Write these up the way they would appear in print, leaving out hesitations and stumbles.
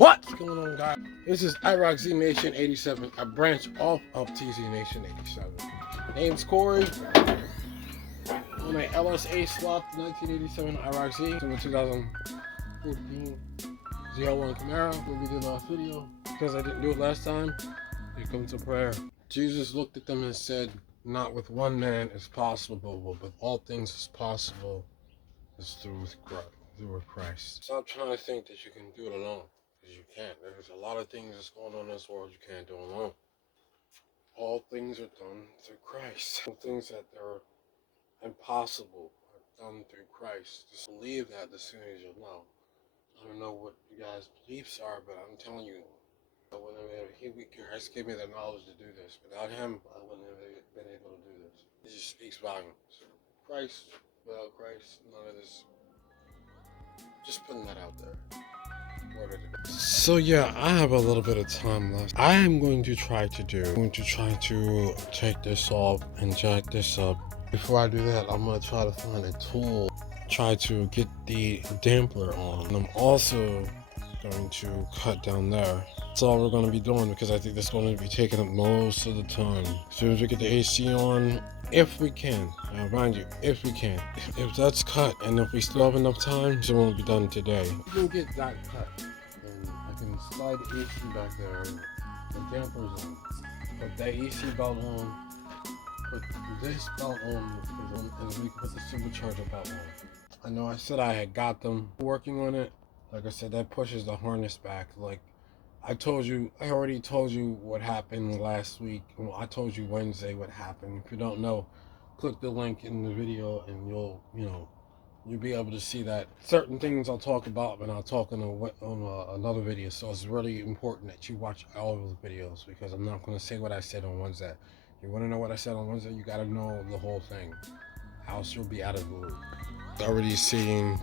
What's going on, guys? This is IROC Nation 87, a branch off of TZ Nation 87. Name's Corey. On a LSA swap 1987 IROC Z, 2014 ZL1 Camaro. When we did last video, because I didn't do it last time, we come to prayer. Jesus looked at them and said, "Not with one man is possible, but with all things is possible is through Christ." Stop trying to think that you can do it alone, because you can't. There's a lot of things that's going on in this world you can't do alone. All things are done through Christ. All things that are impossible are done through Christ. Just believe that as soon as you know. I don't know what you guys' beliefs are, but I'm telling you, Christ gave me the knowledge to do this. Without him, I wouldn't have been able to do this. It just speaks volumes. Christ, without Christ, none of this. Just putting that out there. So yeah, I have a little bit of time left. I am going to try to take this off and jack this up. Before I do that, I'm going to try to find a tool, try to get the damper on. And I'm also going to cut down there. That's all we're going to be doing, because I think that's going to be taking up most of the time. As soon as we get the AC on, if we can, I remind you, if we can. If that's cut, and if we still have enough time, it won't be done today. We can get that cut, and I can slide the AC back there, and the dampers on. Put that AC belt on, put this belt on, and we can put the supercharger belt on. I know I said I had got them working on it. Like I said, that pushes the harness back. Like I already told you what happened last week. Well, I told you Wednesday what happened. If you don't know, click the link in the video and you'll be able to see that. Certain things I'll talk about, and I'll talk on another video. So it's really important that you watch all of the videos, because I'm not going to say what I said on Wednesday. You want to know what I said on Wednesday? You got to know the whole thing. Else you'll be out of the loop. Already seen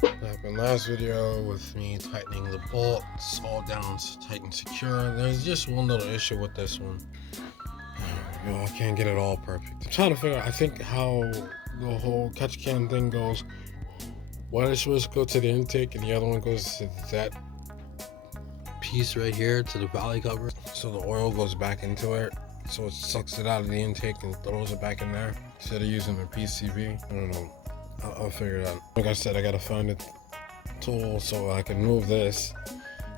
what happened last video with me tightening the bolts all down tight and secure. There's just one little issue with this one. I can't get it all perfect. I'm trying to figure out, I think, how the whole catch can thing goes. One is supposed to go to the intake and the other one goes to that piece right here, to the valley cover. So the oil goes back into it. So it sucks it out of the intake and throws it back in there instead of using a PCV. I don't know. I'll figure it out. Like I said, I gotta find a tool so I can move this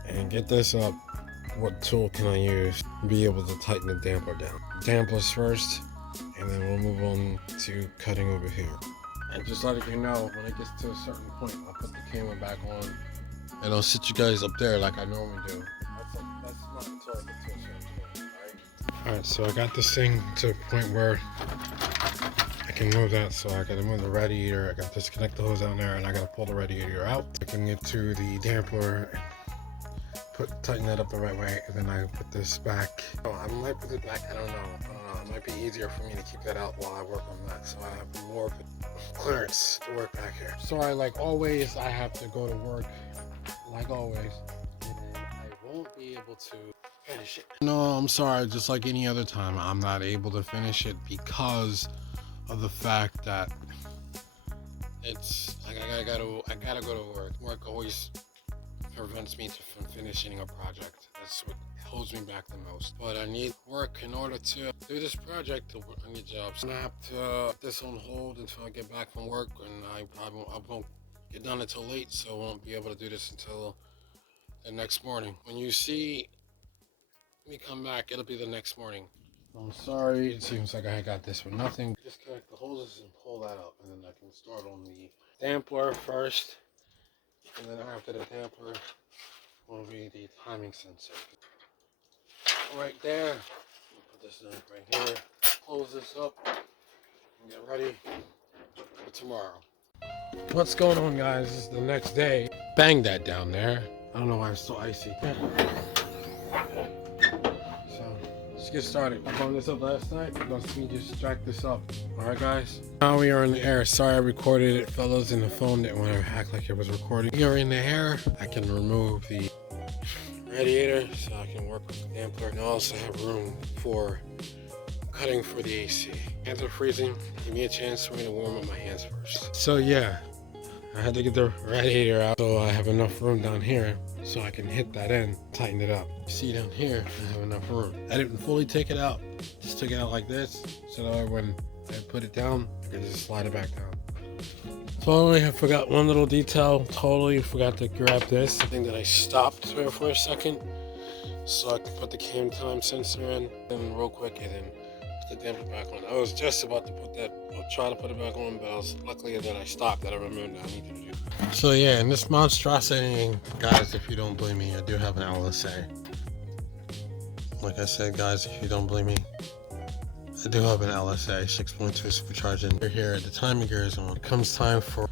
and get this up. What tool can I use to be able to tighten the damper down? Dampers first, and then we'll move on to cutting over here. And just letting you know, when it gets to a certain point, I'll put the camera back on and I'll sit you guys up there like I normally do. That's not until I get to a certain point, right? Alright, so I got this thing to a point where I can move that, so I gotta move the radiator. I gotta disconnect the hose down there, and I gotta pull the radiator out. I can get to the damper and tighten that up the right way, and then I put this back. Oh, I might put it back. I don't know. It might be easier for me to keep that out while I work on that, so I have more clearance to work back here. Sorry, like always, I have to go to work, like always, and I won't be able to finish it. No, I'm sorry. Just like any other time, I'm not able to finish it because of the fact that it's like I gotta go to work. Work always prevents me from finishing a project. That's what holds me back the most. But I need work in order to do this project. I need jobs. I'm gonna have to put this on hold until I get back from work, and I won't get done until late, so I won't be able to do this until the next morning. When you see me come back, it'll be the next morning. I'm sorry, it seems like I got this for nothing. Disconnect the hoses and pull that up, and then I can start on the damper first, and then after the damper will be the timing sensor. Right there, put this down right here, close this up, and get ready for tomorrow. What's going on, guys? This is the next day. Bang that down there. I don't know why it's so icy. Let's get started. I brought this up last night. We're gonna see me just jack this up. Alright, guys? Now we are in the air. Sorry I recorded it, fellas, and the phone didn't want to act like it was recording. We are in the air. I can remove the radiator so I can work with the damper. And I also have room for cutting for the AC. Hands are freezing. Give me a chance for me to warm up my hands first. So yeah, I had to get the radiator out so I have enough room down here so I can hit that in, tighten it up. See down here, I have enough room. I didn't fully take it out, just took it out like this so that when I put it down, I can just slide it back down. Totally, I forgot one little detail. Totally forgot to grab this. I think that I stopped there for a second so I can put the cam time sensor in, and real quick, and then put the damper back on. I was just about to put that, or try to put it back on, but I was luckily that I stopped. That I remembered I needed to do. So yeah, in this monstrosity, guys, if you don't believe me, I do have an LSA. Like I said, guys, if you don't believe me, I do have an LSA 6.2 supercharging. We're here at the timing gears on. It comes time for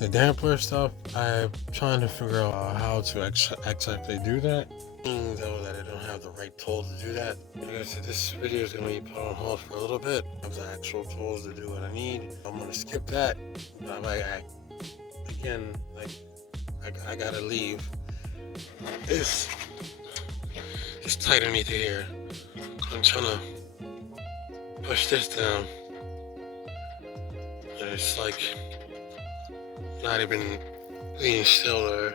the damper stuff. I'm trying to figure out how to exactly do that. Though that I don't have the right tools to do that. Like I said, this video is going to be put on hold for a little bit. I have the actual tools to do what I need. I'm going to skip that. Again, I gotta leave. This just tight underneath here. I'm trying to push this down. And it's like not even being still there.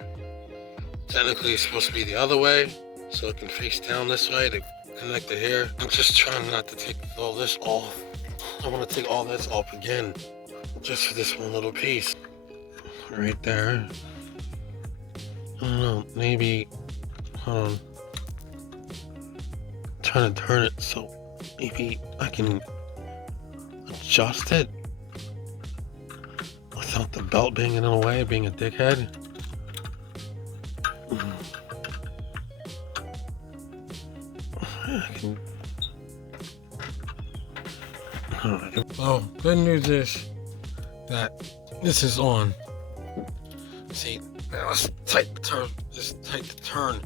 Technically it's supposed to be the other way, so it can face down this way to connect it here. I'm just trying not to take all this off. I want to take all this off again, just for this one little piece. Right there. I don't know, maybe, hold on. I'm trying to turn it so maybe I can adjust it without the belt being in the way, being a dickhead. Oh, good news is that this is on. See, now it's tight to turn. It's tight to turn.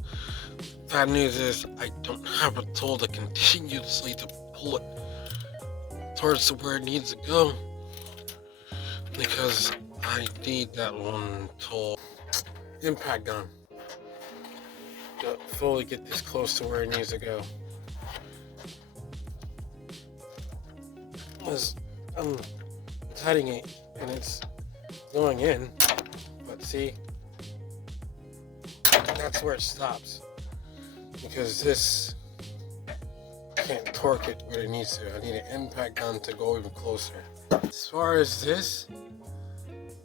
Bad news is I don't have a tool to continuously to pull it towards where it needs to go, because I need that one tool, impact gun, to fully get this close to where it needs to go. Because I'm tightening it and it's going in, but see, that's where it stops, because this can't torque it where it needs to. I need an impact gun to go even closer. As far as this,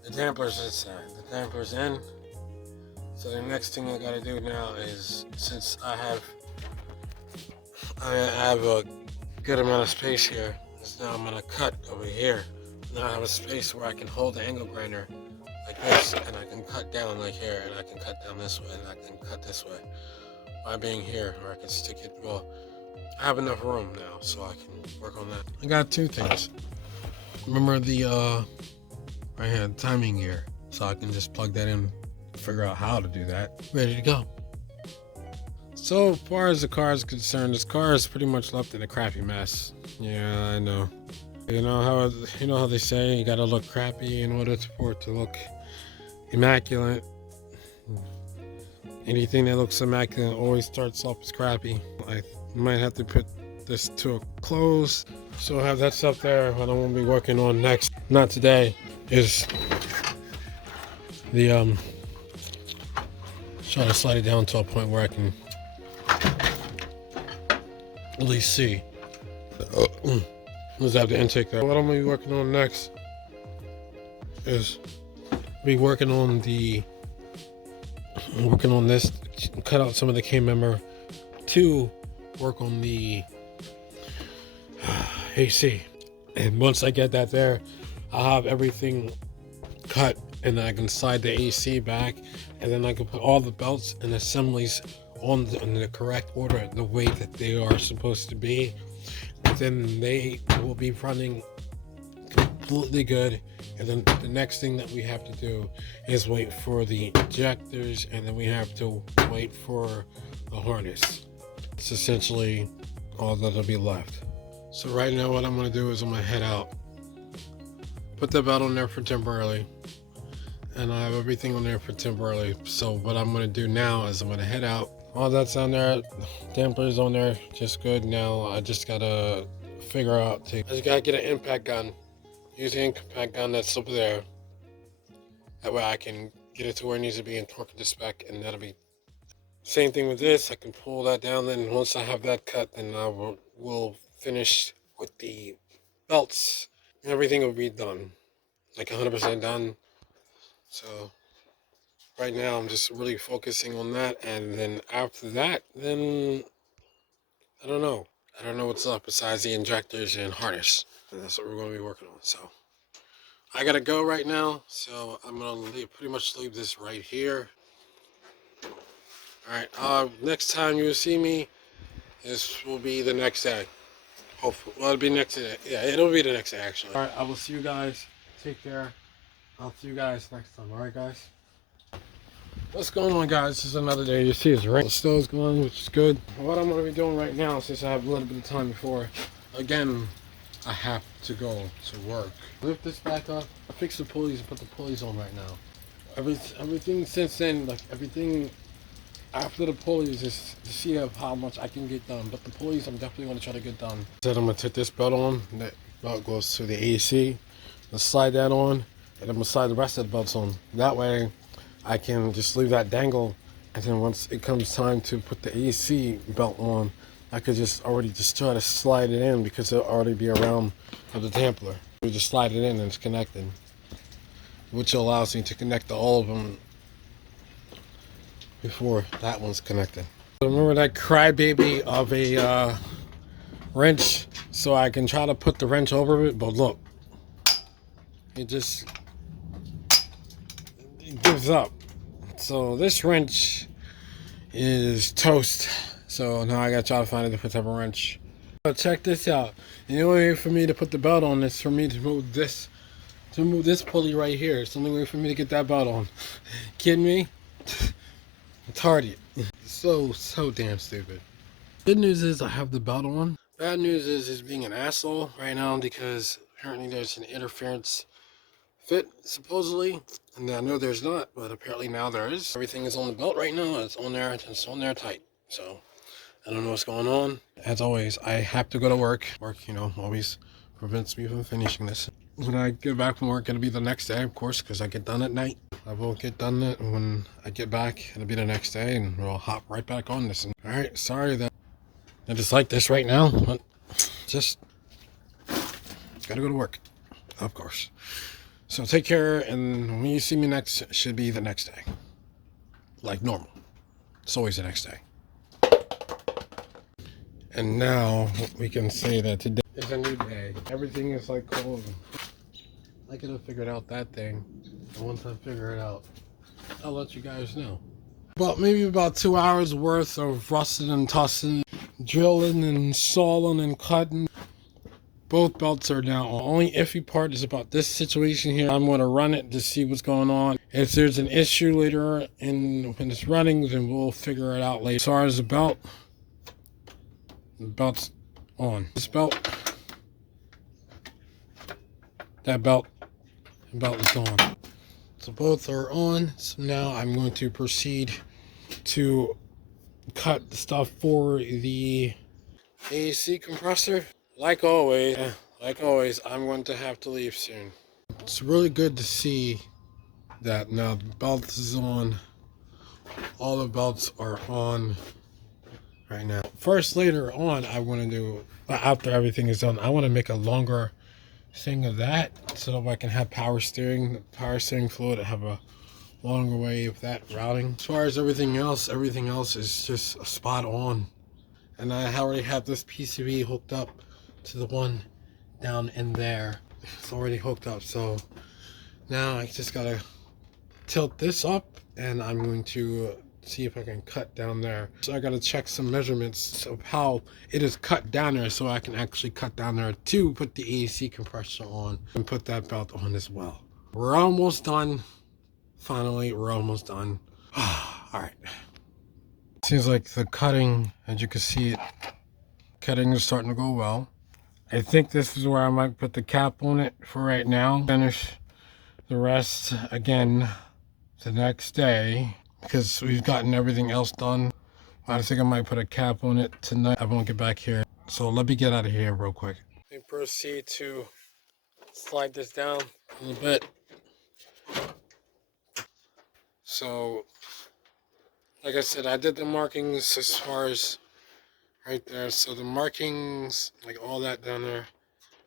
the damper's inside. The damper's in. So the next thing I gotta do now is, since I have a good amount of space here, is now I'm gonna cut over here. Now I have a space where I can hold the angle grinder like this, and I can cut down like here, and I can cut down this way, and I can cut this way by being here, or I can stick it. Well, I have enough room now, so I can work on that. I got two things. Remember the right hand timing gear, so I can just plug that in, figure out how to do that. Ready to go. So as far as the car is concerned, this car is pretty much left in a crappy mess. Yeah, I know. You know how they say you gotta look crappy in order for it to look immaculate. Anything that looks immaculate always starts off as crappy. I might have to put this to a close, so I have that stuff there. What I'm gonna be working on next, not today, is the try to slide it down to a point where I can at least see. Let's have the intake there. What I'm gonna be working on next is working on this, cut out some of the cam member to work on the AC. And once I get that there, I'll have everything cut, and I can slide the AC back, and then I can put all the belts and assemblies in the correct order, the way that they are supposed to be. And then they will be running completely good. And then the next thing that we have to do is wait for the injectors, and then we have to wait for the harness. It's essentially all that'll be left. So right now what I'm going to do is I'm going to head out, put the belt on there for temporarily, and I have everything on there for temporarily. So what I'm going to do now is I'm going to head out. All that's on there, dampers on there, just good. Now I just got to figure out, I just got to get an impact gun. Use the impact gun that's over there, That way I can get it to where it needs to be and torque it to spec, and that'll be same thing with this. I can pull that down. Then once I have that cut, then I will finish with the belts. Everything will be done, like 100% done. So right now I'm just really focusing on that, and then after that, then I don't know. I don't know what's up besides the injectors and harness. And that's what we're going to be working on. So I gotta go right now. So I'm gonna pretty much leave this right here. All right. Next time you see me, this will be the next day. Hopefully, well, it'll be next day. Yeah, it'll be the next day actually. All right. I will see you guys. Take care. I'll see you guys next time. All right, guys. What's going on, guys? This is another day. You see it's rain. The snow is going, which is good. What I'm going to be doing right now, since I have a little bit of time before, again, I have to go to work. Lift this back up. I fix the pulleys and put the pulleys on right now. Everything since then, like everything after the pulleys is to see how much I can get done. But the pulleys, I'm definitely going to try to get done. Said I'm going to take this belt on. That belt goes to the AC. I'm going to slide that on, and I'm going to slide the rest of the belts on. That way, I can just leave that dangle, and then once it comes time to put the AC belt on, I could just already just try to slide it in because it'll already be around for the dampener. We just slide it in and it's connected, which allows me to connect to all of them before that one's connected. Remember that crybaby of a wrench, so I can try to put the wrench over it, but look, it just gives up. So this wrench is toast. So now I gotta try to find a different type of wrench. But check this out. The only way for me to put the belt on is for me to move this pulley right here. It's the only way for me to get that belt on. Kidding me? Retarded. So damn stupid. Good news is I have the belt on. Bad news is being an asshole right now because apparently there's an interference fit supposedly, and I know there's not, but apparently now there is. Everything is on the belt right now. It's on there. It's on there tight. So I don't know what's going on. As always, I have to go to work. Work, always prevents me from finishing this. When I get back from work, it'll be the next day, of course, because I get done at night. I will get done it when I get back. It'll be the next day, and we'll hop right back on this. All right, sorry that I just like this right now, but just gotta go to work, of course. So take care, and when you see me next, it should be the next day. Like normal. It's always the next day. And now we can say that today is a new day. Everything is like cold. I could have figured out that thing. And once I figure it out, I'll let you guys know. Maybe about 2 hours worth of rusting and tossing, drilling and sawing and cutting. Both belts are now on. Only iffy part is about this situation here. I'm going to run it to see what's going on. If there's an issue later when it's running, then we'll figure it out later. As far as the belt's on. This belt, the belt is on. So both are on. So now I'm going to proceed to cut the stuff for the AC compressor. Like always, I'm going to have to leave soon. It's really good to see that now the belt is on. All the belts are on right now. First, later on, I want to do, after everything is done, I want to make a longer thing of that so that I can have power steering fluid, have a longer way of that routing. As far as everything else is just spot on. And I already have this PCB hooked up to the one down in there. It's already hooked up, so now I just gotta tilt this up and I'm going to see if I can cut down there. So I gotta check some measurements of how it is cut down there so I can actually cut down there to put the AC compressor on and put that belt on as well. We're almost done. Finally, we're almost done. Alright. Seems like the cutting, as you can see it, cutting is starting to go well. I think this is where I might put the cap on it for right now. Finish the rest again the next day because we've gotten everything else done. I think I might put a cap on it tonight. I won't get back here. So let me get out of here real quick. Let me proceed to slide this down a little bit. So, like I said, I did the markings as far as right there. So the markings, like all that down there,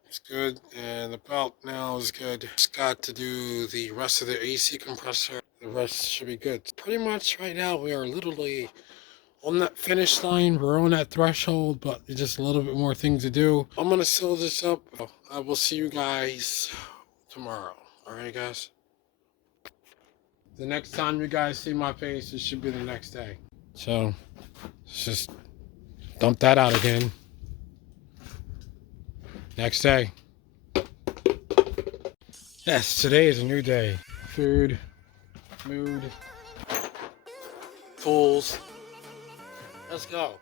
is good. And the belt now is good. Just got to do the rest of the AC compressor. The rest should be good. Pretty much right now we are literally on that finish line. We're on that threshold, but there's just a little bit more things to do. I'm going to seal this up. I will see you guys tomorrow. Alright, guys? The next time you guys see my face, it should be the next day. So, let's just dump that out again. Next day. Yes, today is a new day. Food, mood, tools. Let's go.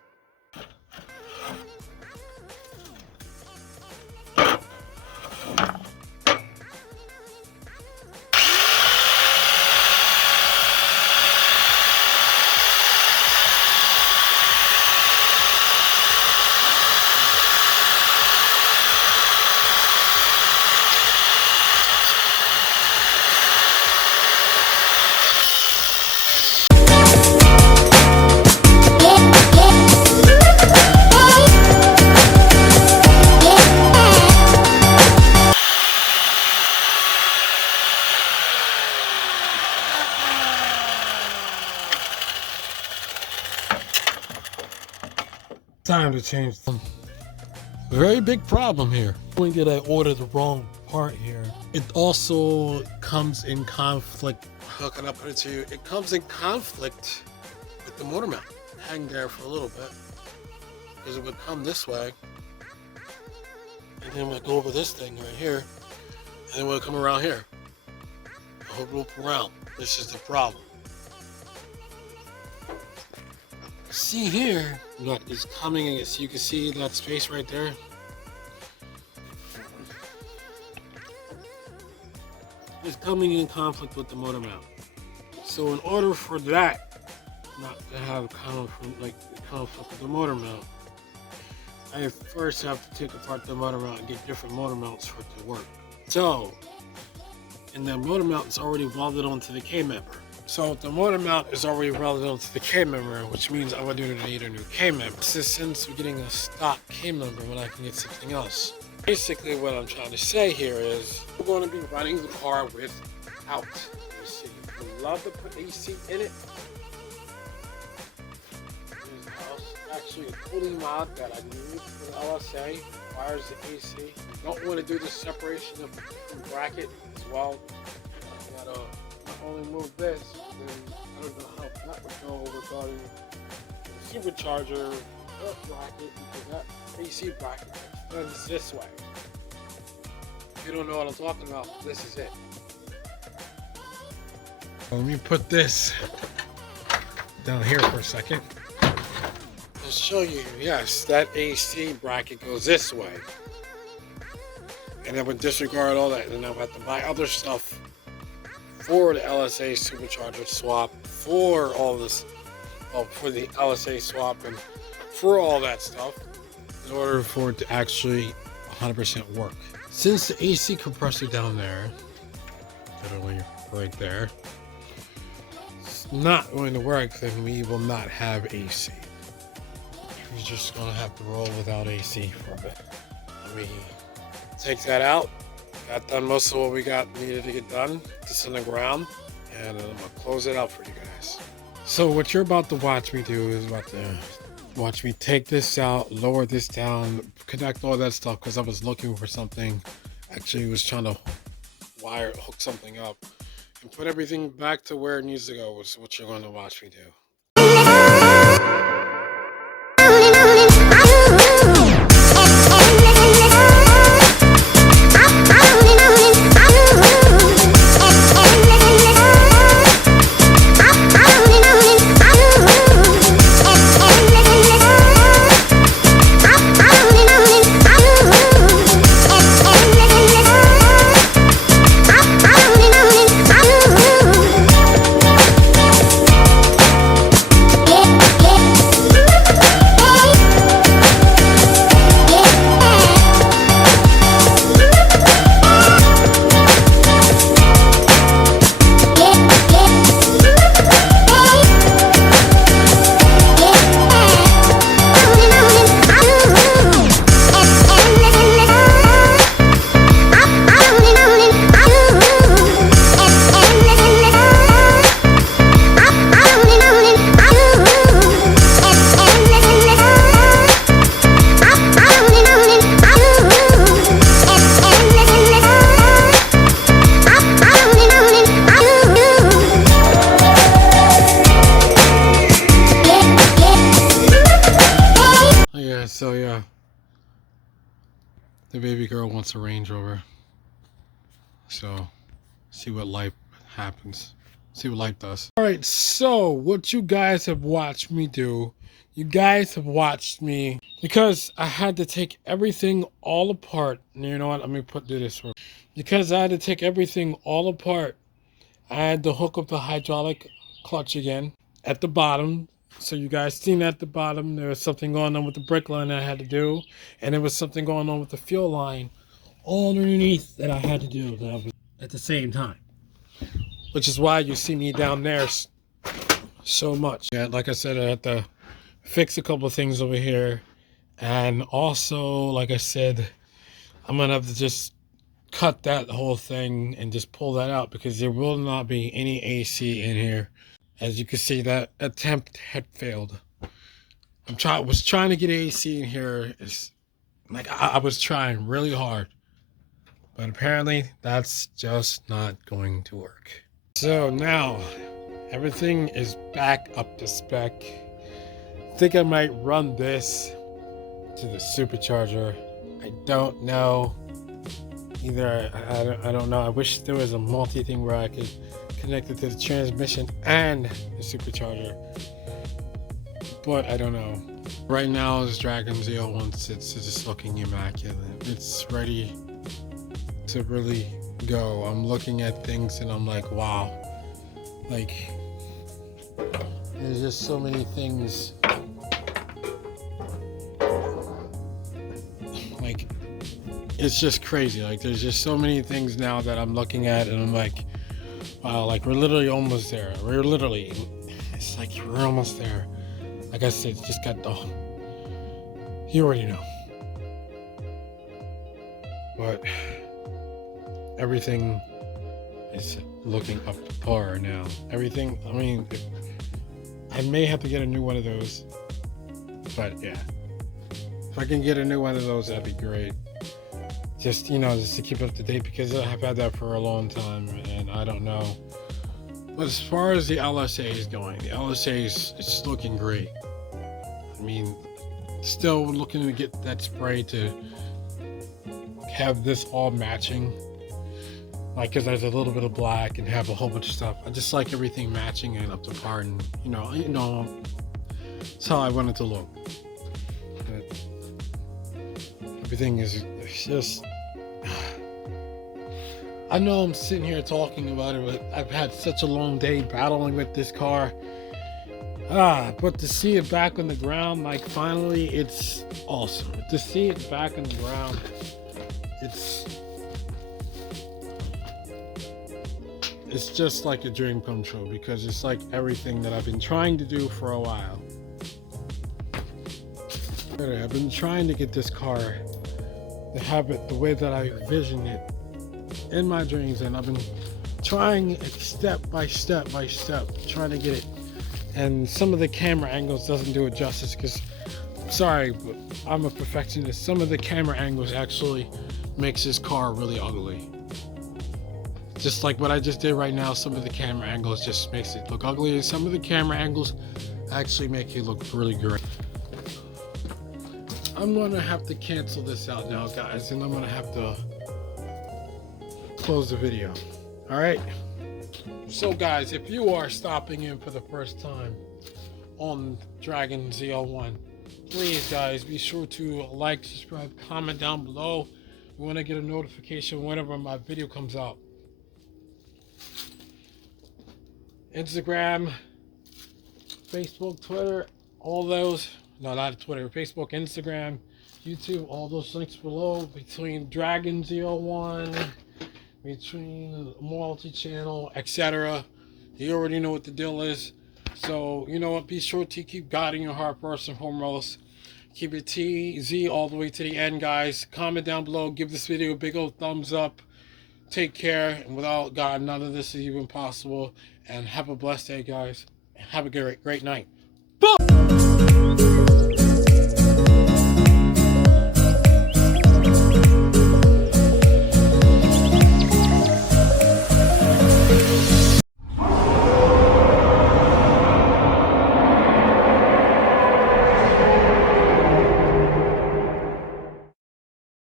Time to change. Very big problem here. When did I order the wrong part here? It also comes in conflict. How can I put it to you? It comes in conflict with the motor mount. Hang there for a little bit because it would come this way, and then we'll go over this thing right here, and then we'll come around here. The whole loop around. This is the problem. See here, what is coming in, so you can see that space right there. It's coming in conflict with the motor mount. So in order for that not to have conflict with the motor mount, I first have to take apart the motor mount and get different motor mounts for it to work. So, and the motor mount is already welded onto the K-member. So the motor mount is already welded onto the K-member, which means I'm going to need a new K-member. This is since we're getting a stock K-member when I can get something else. Basically what I'm trying to say here is we're going to be running the car without AC. We love to put AC in it. There's actually a cooling mod that I need for the LSA. Requires the AC. You don't want to do the separation of the bracket as well. You gotta not only move this, then I don't know how that would go regarding the supercharger bracket, because that AC bracket runs this way. If you don't know what I'm talking about, this is it. Let me put this down here for a second. I'll show you, yes, that AC bracket goes this way. And I would disregard all that, and then I would have to buy other stuff for the LSA supercharger swap, for all this, well, for the LSA swap and for all that stuff in order for it to actually 100% work. Since the AC compressor down there, literally right there, it's not going to work, then we will not have AC. We're just going to have to roll without AC for a bit. Let me take that out. Got done most of what we needed to get done. Just on the ground, and I'm gonna close it out for you guys. So what you're about to watch me do is watch me take this out, lower this down, connect all that stuff, because I was looking for something. Actually was trying to hook something up and put everything back to where it needs to go, is what you're going to watch me do. The baby girl wants a Range Rover. So, see what life happens. See what life does. Alright, so what you guys have watched me do, you guys have watched me, because I had to take everything all apart. You know what, let me do this one. Because I had to take everything all apart, I had to hook up the hydraulic clutch again at the bottom. So you guys seen at the bottom, there was something going on with the brake line I had to do, and there was something going on with the fuel line all underneath that I had to do at the same time. Which is why you see me down there so much. Yeah, like I said, I had to fix a couple of things over here. And also, like I said, I'm going to have to just cut that whole thing and just pull that out, because there will not be any AC in here. As you can see, that attempt had failed. Was trying to get AC in here. It's like I was trying really hard. But apparently, that's just not going to work. So now, everything is back up to spec. I think I might run this to the supercharger. I don't know. Either, I don't know. I wish there was a multi-thing where I could connect it to the transmission and the supercharger. But I don't know. Right now, this Dragon Z01 sits just looking immaculate. It's ready to really go. I'm looking at things and I'm like, wow. Like, there's just so many things. Like, it's just crazy. Like, there's just so many things now that I'm looking at and I'm like, wow, like we're literally almost there. It's like we're almost there. Like I said, just got you already know. But everything is looking up to par now. Everything, I mean, I may have to get a new one of those. But yeah, if I can get a new one of those, that'd be great. Just, just to keep up to date, because I've had that for a long time and I don't know. But as far as the LSA is going, the LSA is looking great. I mean, still looking to get that spray to have this all matching. Like, because there's a little bit of black and have a whole bunch of stuff. I just like everything matching and up to par, and that's how I want it to look. But everything is just. I know I'm sitting here talking about it, but I've had such a long day battling with this car. But to see it back on the ground, like finally, it's awesome. To see it back on the ground, it's just like a dream come true, because it's like everything that I've been trying to do for a while. I've been trying to get this car to have it the way that I envisioned it in my dreams, and I've been trying it step by step trying to get it, and some of the camera angles doesn't do it justice, because sorry, but I'm a perfectionist. Some of the camera angles actually makes this car really ugly. Just like what I just did right now, some of the camera angles just makes it look ugly, and some of the camera angles actually make it look really great. I'm gonna have to cancel this out now, guys, and I'm gonna have to close the video. All right. So, guys, if you are stopping in for the first time on Dragon Z01, please, guys, be sure to like, subscribe, comment down below. You want to get a notification whenever my video comes out. Instagram, Facebook, Twitter, all those. No, not Twitter. Facebook, Instagram, YouTube, all those links below. Between Dragon Z01, between multi-channel, etc. You already know what the deal is. So, you know what? Be sure to keep guiding your heart first and foremost. Keep it TZ all the way to the end, guys. Comment down below. Give this video a big old thumbs up. Take care. And without God, none of this is even possible. And have a blessed day, guys. Have a great night.